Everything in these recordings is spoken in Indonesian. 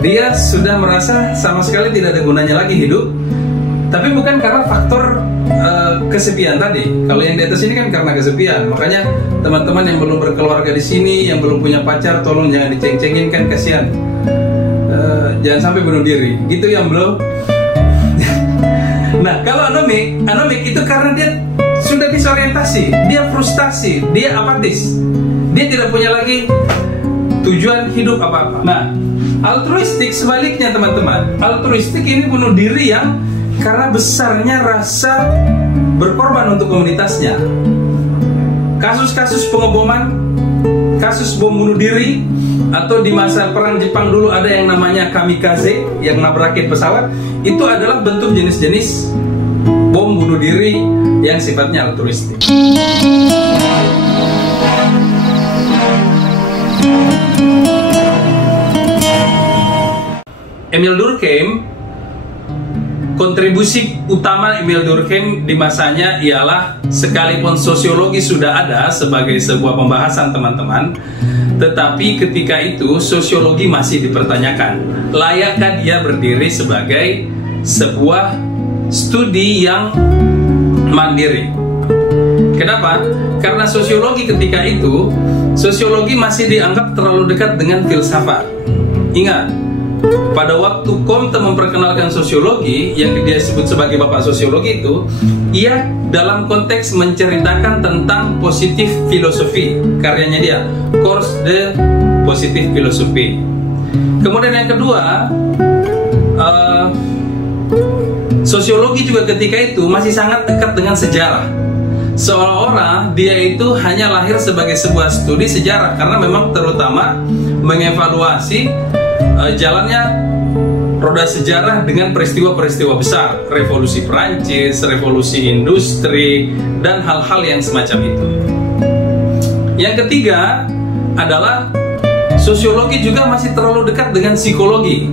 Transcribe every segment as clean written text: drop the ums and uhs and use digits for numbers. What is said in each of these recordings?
dia sudah merasa sama sekali tidak ada gunanya lagi hidup. Tapi bukan karena faktor kesepian tadi. Kalau yang di atas ini kan karena kesepian. Makanya teman-teman yang belum berkeluarga di sini, yang belum punya pacar, tolong jangan diceng-cengin, kan kasihan. Jangan sampai bunuh diri. Gitu ya, bro. Nah, kalau anomik itu karena dia sudah disorientasi, dia frustasi, dia apatis, dia tidak punya lagi tujuan hidup apa-apa. Nah, altruistik sebaliknya teman-teman. Altruistik ini bunuh diri yang karena besarnya rasa berkorban untuk komunitasnya. Kasus-kasus pengeboman, kasus bom bunuh diri, atau di masa perang Jepang dulu ada yang namanya kamikaze, yang nabrakin pesawat, itu adalah bentuk jenis-jenis bom bunuh diri yang sifatnya altruistik. Emil Durkheim, kontribusi utama Emil Durkheim di masanya ialah, sekalipun sosiologi sudah ada sebagai sebuah pembahasan teman-teman, tetapi ketika itu sosiologi masih dipertanyakan. Layakkah dia berdiri sebagai sebuah studi yang mandiri? Kenapa? Karena sosiologi ketika itu, sosiologi masih dianggap terlalu dekat dengan filsafat. Ingat, pada waktu Comte memperkenalkan sosiologi, yang dia sebut sebagai bapak sosiologi itu, ia dalam konteks menceritakan tentang positif filosofi, karyanya dia, Cours de Positive Philosophy. Kemudian yang kedua, sosiologi juga ketika itu masih sangat dekat dengan sejarah. Seolah-olah dia itu hanya lahir sebagai sebuah studi sejarah, karena memang terutama mengevaluasi jalannya roda sejarah dengan peristiwa-peristiwa besar, revolusi Perancis, revolusi industri, dan hal-hal yang semacam itu. Yang ketiga adalah sosiologi juga masih terlalu dekat dengan psikologi.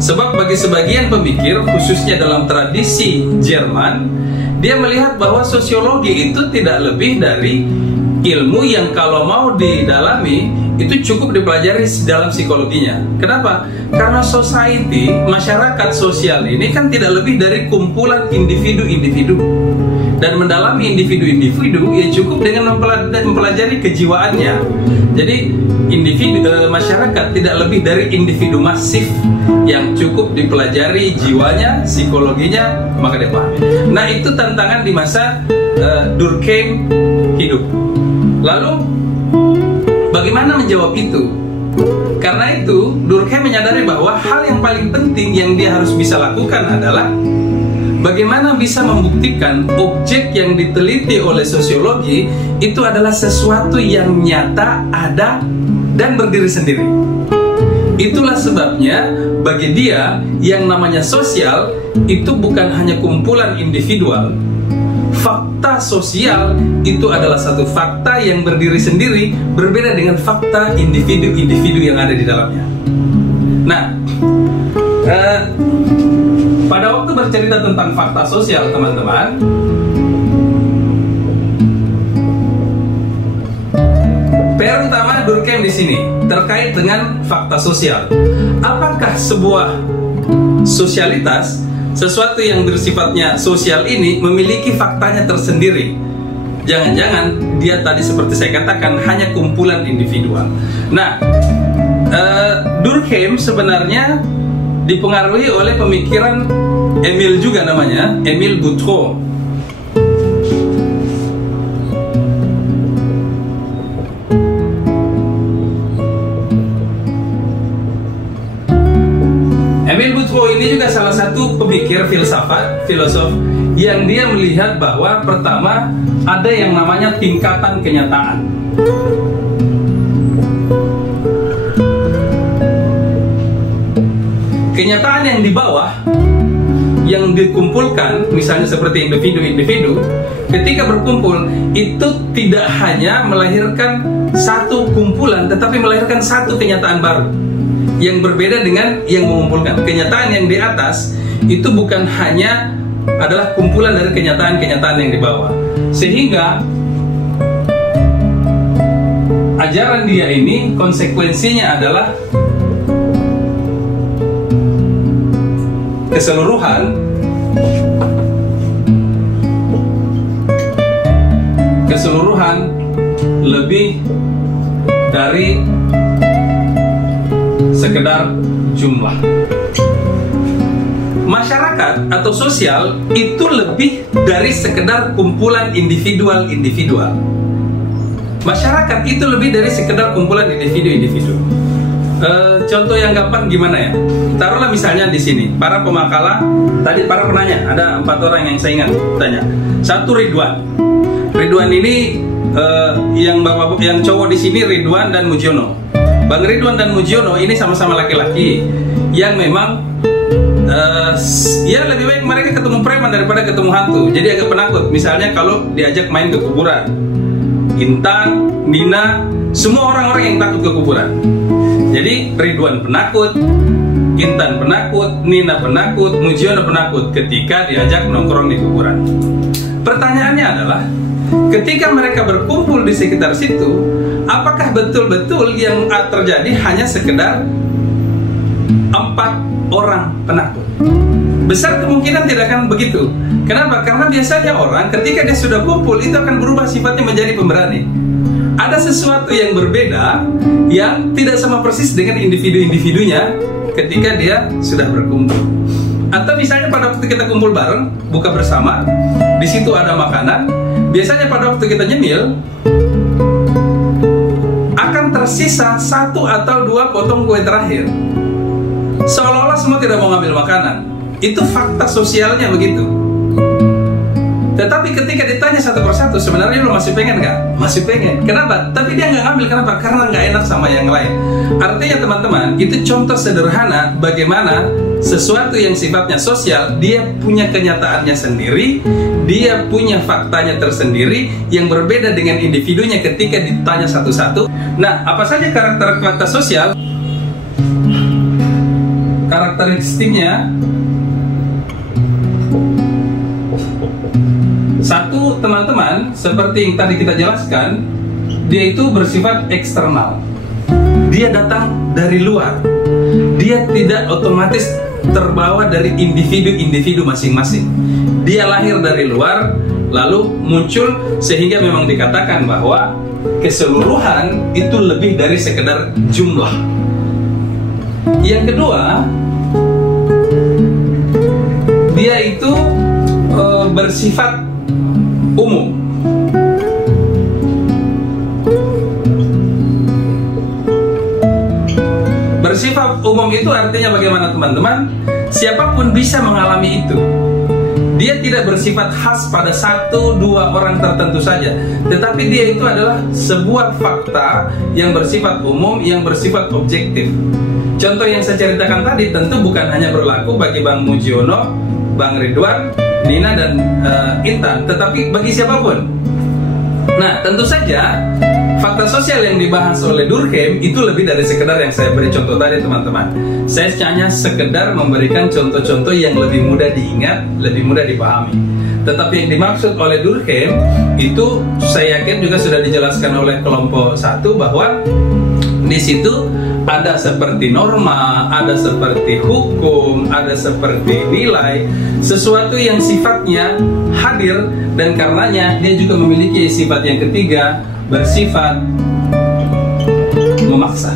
Sebab bagi sebagian pemikir, khususnya dalam tradisi Jerman, dia melihat bahwa sosiologi itu tidak lebih dari ilmu yang kalau mau didalami itu cukup dipelajari dalam psikologinya. Kenapa? Karena society, masyarakat sosial ini kan tidak lebih dari kumpulan individu-individu. Dan mendalami individu-individu ya cukup dengan mempelajari kejiwaannya. Jadi masyarakat tidak lebih dari individu masif yang cukup dipelajari jiwanya, psikologinya, maka dipahami. Nah, itu tantangan di masa Durkheim hidup. Lalu bagaimana menjawab itu? Karena itu Durkheim menyadari bahwa hal yang paling penting yang dia harus bisa lakukan adalah bagaimana bisa membuktikan objek yang diteliti oleh sosiologi itu adalah sesuatu yang nyata, ada, dan berdiri sendiri. Itulah sebabnya bagi dia yang namanya sosial itu bukan hanya kumpulan individual. Fakta sosial itu adalah satu fakta yang berdiri sendiri, berbeda dengan fakta individu-individu yang ada di dalamnya. Nah, pada waktu bercerita tentang fakta sosial, teman-teman, PR utama Durkheim di sini terkait dengan fakta sosial. Apakah sebuah sosialitas, sesuatu yang bersifatnya sosial ini memiliki faktanya tersendiri? Jangan-jangan dia tadi seperti saya katakan hanya kumpulan individual. Nah, Durkheim sebenarnya dipengaruhi oleh pemikiran Emile juga namanya, Emile Boutroux. Emile Boutroux ini juga salah satu pemikir filosof yang dia melihat bahwa pertama ada yang namanya tingkatan kenyataan. Kenyataan yang di bawah, yang dikumpulkan, misalnya seperti individu-individu, ketika berkumpul, itu tidak hanya melahirkan satu kumpulan, tetapi melahirkan satu kenyataan baru, yang berbeda dengan yang mengumpulkan. Kenyataan yang di atas, itu bukan hanya adalah kumpulan dari kenyataan-kenyataan yang di bawah. Sehingga, ajaran dia ini, konsekuensinya adalah keseluruhan lebih dari sekedar jumlah. Masyarakat atau sosial itu lebih dari sekedar kumpulan individual-individual. Masyarakat itu lebih dari sekedar kumpulan individu-individu. Contoh yang gampang gimana ya? Taruhlah misalnya di sini, para pemakalah, tadi para penanya, ada 4 orang yang saya ingat tanya. Satu Ridwan. Ridwan ini yang cowok di sini Ridwan dan Mujiono. Bang Ridwan dan Mujiono ini sama-sama laki-laki yang memang ya lebih baik mereka ketemu preman daripada ketemu hantu. Jadi agak penakut. Misalnya kalau diajak main ke kuburan, Intan, Nina, semua orang-orang yang takut ke kuburan. Jadi Ridwan penakut, Intan penakut, Nina penakut, Mujiono penakut ketika diajak nongkrong di kuburan. Pertanyaannya adalah, ketika mereka berkumpul di sekitar situ, apakah betul-betul yang terjadi hanya sekedar 4 orang penakut? Besar kemungkinan tidak akan begitu. Kenapa? Karena biasanya orang ketika dia sudah kumpul itu akan berubah sifatnya menjadi pemberani. Ada sesuatu yang berbeda yang tidak sama persis dengan individu-individunya ketika dia sudah berkumpul. Atau misalnya pada waktu kita kumpul bareng, buka bersama, di situ ada makanan. Biasanya pada waktu kita nyemil akan tersisa 1 atau 2 potong kue terakhir. Seolah-olah semua tidak mau ngambil makanan. Itu fakta sosialnya begitu. Tetapi ketika ditanya satu persatu, sebenarnya lo masih pengen nggak? Masih pengen. Kenapa? Tapi dia nggak ngambil. Kenapa? Karena nggak enak sama yang lain. Artinya teman-teman, itu contoh sederhana bagaimana sesuatu yang sifatnya sosial, dia punya kenyataannya sendiri, dia punya faktanya tersendiri yang berbeda dengan individunya ketika ditanya satu-satu. Nah, apa saja karakter fakta sosial? Karakteristiknya, satu, teman-teman, seperti yang tadi kita jelaskan, dia itu bersifat eksternal. Dia datang dari luar. Dia tidak otomatis terbawa dari individu-individu masing-masing. Dia lahir dari luar, lalu muncul, sehingga memang dikatakan bahwa keseluruhan itu lebih dari sekedar jumlah. Yang kedua, dia itu bersifat umum. Bersifat umum itu artinya bagaimana teman-teman? Siapapun bisa mengalami itu. Dia tidak bersifat khas pada 1-2 orang tertentu saja, tetapi dia itu adalah sebuah fakta yang bersifat umum, yang bersifat objektif. Contoh yang saya ceritakan tadi tentu bukan hanya berlaku bagi Bang Mujiono, Bang Ridwan, Nina, dan Intan, tetapi bagi siapapun. Nah, tentu saja fakta sosial yang dibahas oleh Durkheim itu lebih dari sekedar yang saya beri contoh tadi, teman-teman. Saya hanya sekedar memberikan contoh-contoh yang lebih mudah diingat, lebih mudah dipahami. Tetapi yang dimaksud oleh Durkheim itu saya yakin juga sudah dijelaskan oleh kelompok 1 bahwa di situ ada seperti norma, ada seperti hukum, ada seperti nilai, sesuatu yang sifatnya hadir, dan karenanya dia juga memiliki sifat yang ketiga, bersifat memaksa.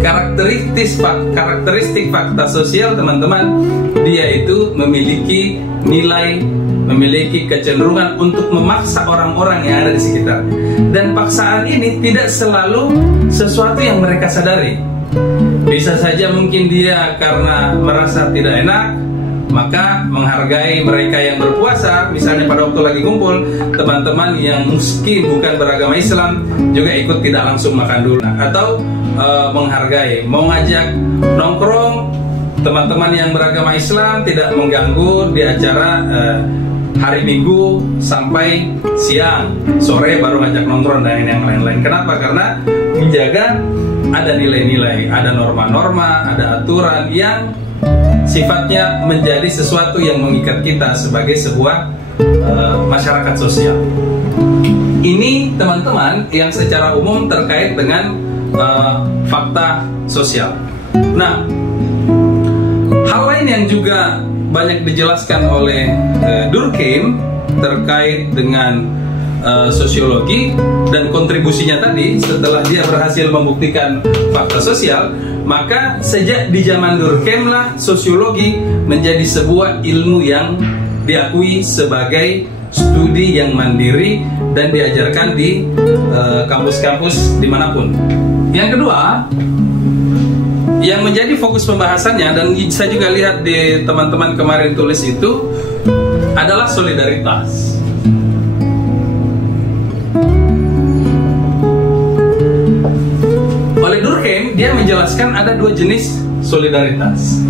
Karakteristik fakta sosial, teman-teman, dia itu memiliki nilai, memiliki kecenderungan untuk memaksa orang-orang yang ada di sekitar. Dan paksaan ini tidak selalu sesuatu yang mereka sadari. Bisa saja mungkin dia karena merasa tidak enak, maka menghargai mereka yang berpuasa. Misalnya pada waktu lagi kumpul, teman-teman yang mungkin bukan beragama Islam juga ikut tidak langsung makan dulu. Atau menghargai, mau ngajak nongkrong, teman-teman yang beragama Islam tidak mengganggu di acara hari Minggu sampai siang, sore baru ngajak nongkrong dan yang lain-lain. Kenapa? Karena menjaga ada nilai-nilai, ada norma-norma, ada aturan yang sifatnya menjadi sesuatu yang mengikat kita sebagai sebuah masyarakat sosial. Ini teman-teman yang secara umum terkait dengan fakta sosial. Nah, Hal lain yang juga banyak dijelaskan oleh Durkheim terkait dengan sosiologi dan kontribusinya tadi setelah dia berhasil membuktikan fakta sosial, maka sejak di zaman Durkheim lah sosiologi menjadi sebuah ilmu yang diakui sebagai studi yang mandiri dan diajarkan di kampus-kampus dimanapun. Yang kedua, yang menjadi fokus pembahasannya dan saya juga lihat di teman-teman kemarin tulis itu adalah solidaritas. Oleh Durkheim, dia menjelaskan ada dua jenis solidaritas.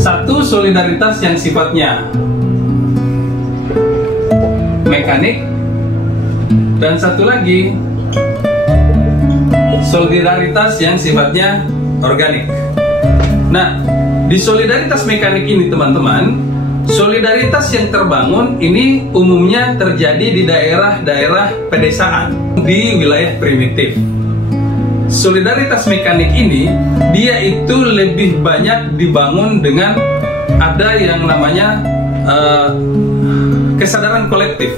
Satu, solidaritas yang sifatnya mekanik, dan satu lagi solidaritas yang sifatnya organik. Nah, di solidaritas mekanik ini teman-teman, solidaritas yang terbangun ini umumnya terjadi di daerah-daerah pedesaan, di wilayah primitif. Solidaritas mekanik ini dia itu lebih banyak dibangun dengan ada yang namanya kesadaran kolektif.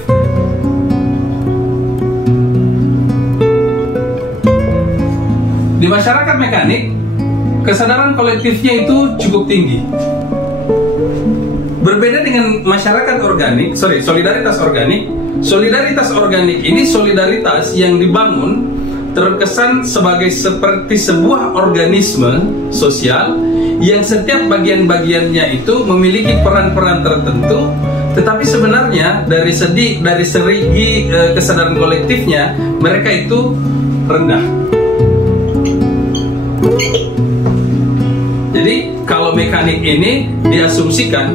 Di masyarakat mekanik, kesadaran kolektifnya itu cukup tinggi. Berbeda dengan masyarakat organik, solidaritas organik. Solidaritas organik ini solidaritas yang dibangun terkesan seperti sebuah organisme sosial yang setiap bagian-bagiannya itu memiliki peran-peran tertentu, tetapi sebenarnya dari segi kesadaran kolektifnya mereka itu rendah. Jadi kalau mekanik ini diasumsikan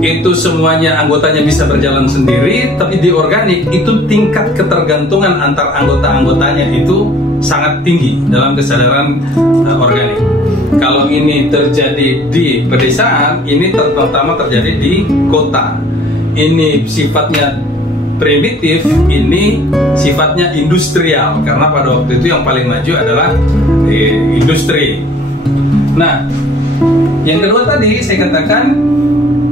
itu semuanya anggotanya bisa berjalan sendiri, tapi di organik itu tingkat ketergantungan antar anggota-anggotanya itu sangat tinggi dalam kesadaran organik. Kalau ini terjadi di pedesaan, ini terutama terjadi di kota. Ini sifatnya primitif, ini sifatnya industrial, karena pada waktu itu yang paling maju adalah industri. Nah, yang kedua tadi saya katakan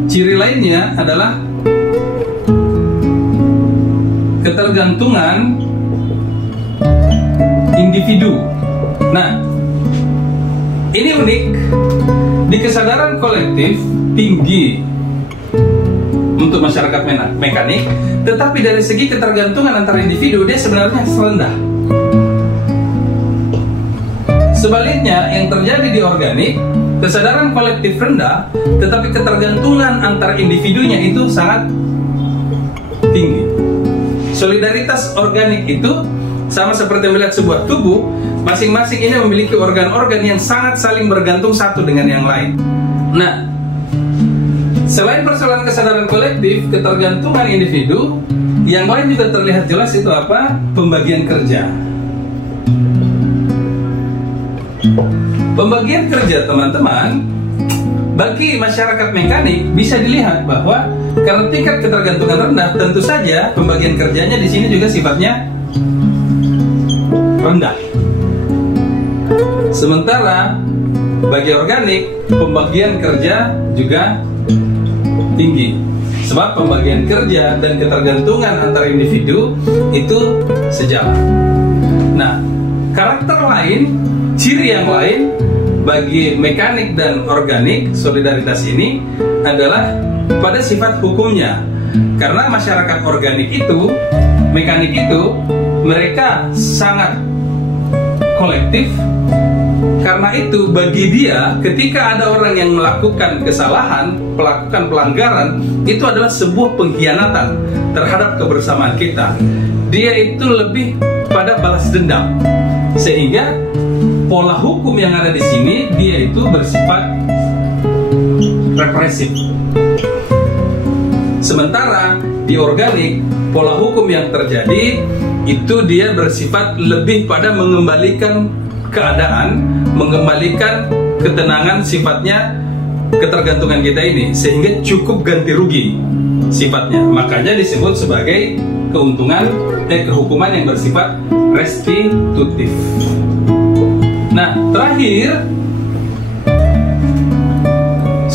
ciri lainnya adalah ketergantungan individu. Nah, ini unik. Di kesadaran kolektif tinggi untuk masyarakat mekanik, tetapi dari segi ketergantungan antara individu dia sebenarnya rendah. Sebaliknya, yang terjadi di organik, kesadaran kolektif rendah, tetapi ketergantungan antar individunya itu sangat tinggi. Solidaritas organik itu sama seperti melihat sebuah tubuh, masing-masing ini memiliki organ-organ yang sangat saling bergantung satu dengan yang lain. Nah, selain persoalan kesadaran kolektif, ketergantungan individu, yang lain juga terlihat jelas itu apa? Pembagian kerja. Pembagian kerja teman-teman, bagi masyarakat mekanik bisa dilihat bahwa karena tingkat ketergantungan rendah, tentu saja pembagian kerjanya di sini juga sifatnya rendah. Sementara bagi organik, pembagian kerja juga tinggi. Sebab pembagian kerja dan ketergantungan antar individu itu sejalan. Nah, karakter lain, ciri yang lain bagi mekanik dan organik solidaritas ini adalah pada sifat hukumnya. Karena masyarakat organik itu, mekanik itu, mereka sangat kolektif. Karena itu bagi dia, ketika ada orang yang melakukan kesalahan, melakukan pelanggaran, itu adalah sebuah pengkhianatan terhadap kebersamaan kita. Dia itu lebih pada balas dendam. Sehingga pola hukum yang ada di sini dia itu bersifat represif. Sementara di organik, pola hukum yang terjadi itu dia bersifat lebih pada mengembalikan keadaan, mengembalikan ketenangan sifatnya ketergantungan kita ini, sehingga cukup ganti rugi sifatnya. Makanya disebut sebagai kehukuman yang bersifat restitutif. Nah, terakhir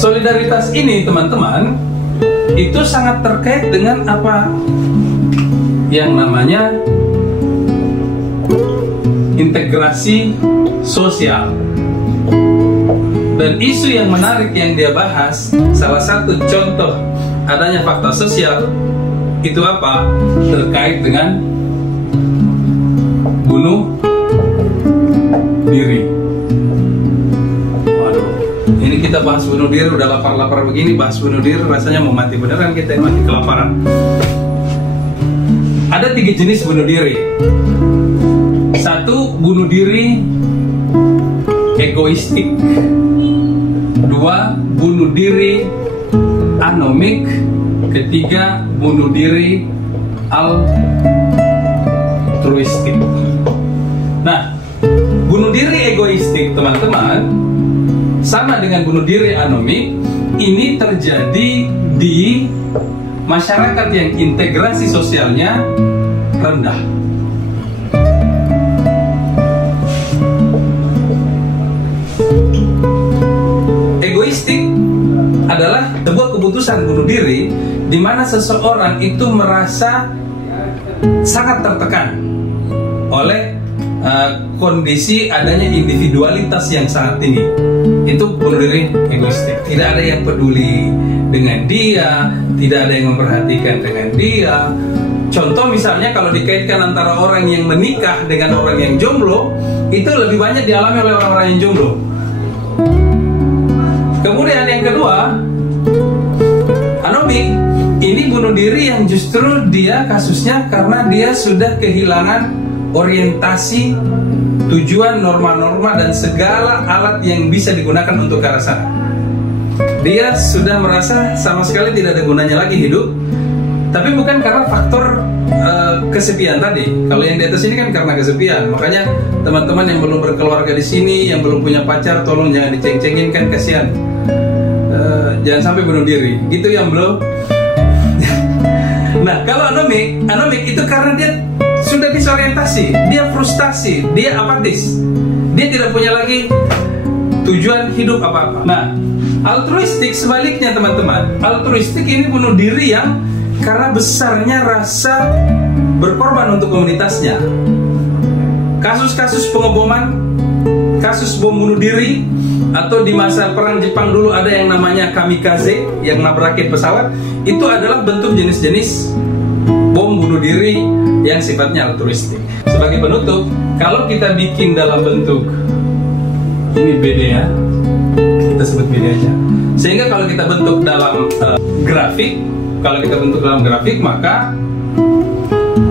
solidaritas ini teman-teman itu sangat terkait dengan apa yang namanya integrasi sosial. Dan isu yang menarik yang dia bahas, salah satu contoh adanya fakta sosial itu apa? Terkait dengan bunuh diri. Waduh, ini kita bahas bunuh diri, udah lapar-lapar begini, bahas bunuh diri rasanya mau mati beneran, kita mati kelaparan. Ada 3 jenis bunuh diri. 1, bunuh diri egoistik. 2, bunuh diri anomik. 3, bunuh diri altruistik. Nah, bunuh diri egoistik teman-teman sama dengan bunuh diri anomik. Ini terjadi di masyarakat yang integrasi sosialnya rendah. Egoistik adalah sebuah keputusan bunuh diri di mana seseorang itu merasa sangat tertekan oleh kondisi adanya individualitas yang sangat tinggi. Itu bunuh diri egoistik. Tidak ada yang peduli dengan dia, tidak ada yang memperhatikan dengan dia. Contoh misalnya kalau dikaitkan antara orang yang menikah dengan orang yang jomblo, itu lebih banyak dialami oleh orang-orang yang jomblo. Kemudian yang kedua, anomik. Ini bunuh diri yang justru dia kasusnya karena dia sudah kehilangan orientasi, tujuan, norma-norma, dan segala alat yang bisa digunakan untuk ke arah sana. Dia sudah merasa sama sekali tidak ada gunanya lagi hidup. Tapi bukan karena faktor kesepian tadi. Kalau yang di atas ini kan karena kesepian. Makanya teman-teman yang belum berkeluarga di sini, yang belum punya pacar, tolong jangan diceng-cengin, kan kasihan. Jangan sampai bunuh diri. Gitu yang belum. Nah, kalau anomik itu karena dia sudah disorientasi, dia frustasi, dia apatis, dia tidak punya lagi tujuan hidup apa-apa. Nah, altruistik sebaliknya teman-teman. Altruistik ini bunuh diri yang karena besarnya rasa berkorban untuk komunitasnya. Kasus-kasus pengeboman, kasus bom bunuh diri, atau di masa perang Jepang dulu ada yang namanya kamikaze, yang nabrakin pesawat, itu adalah bentuk jenis-jenis bom bunuh diri yang sifatnya altruistik. Sebagai penutup, kalau kita bikin dalam bentuk ini BD ya, kita sebut BD aja. Sehingga kalau kita bentuk dalam grafik, maka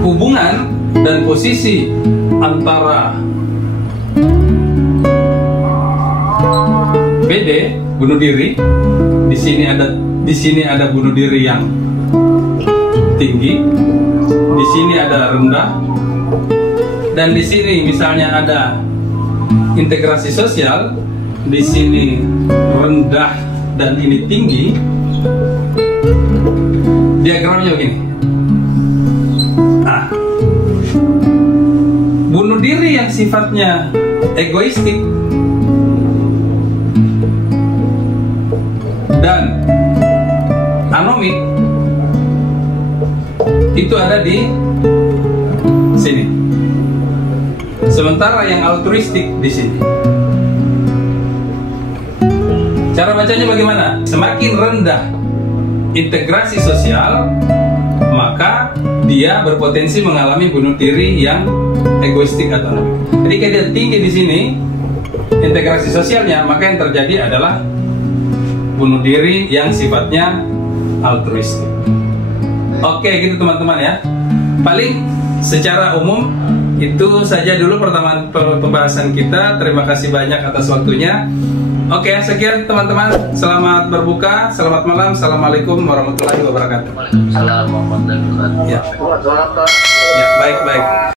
hubungan dan posisi antara BD bunuh diri, di sini ada bunuh diri yang tinggi, di sini ada rendah, dan di sini misalnya ada integrasi sosial, di sini rendah dan ini tinggi. Diagramnya begini. Nah, bunuh diri yang sifatnya egoistik dan anomik itu ada di sini. Sementara yang altruistik di sini. Cara bacanya bagaimana? Semakin rendah integrasi sosial, maka dia berpotensi mengalami bunuh diri yang egoistik atau anomik. Ketika dia tinggi di sini integrasi sosialnya, maka yang terjadi adalah bunuh diri yang sifatnya altruistik. Oke, gitu teman-teman ya. Paling secara umum itu saja dulu pertama pembahasan kita. Terima kasih banyak atas waktunya. Oke, sekian teman-teman. Selamat berbuka, selamat malam. Assalamualaikum warahmatullahi wabarakatuh. Waalaikumsalam warahmatullahi wabarakatuh. Ya, baik.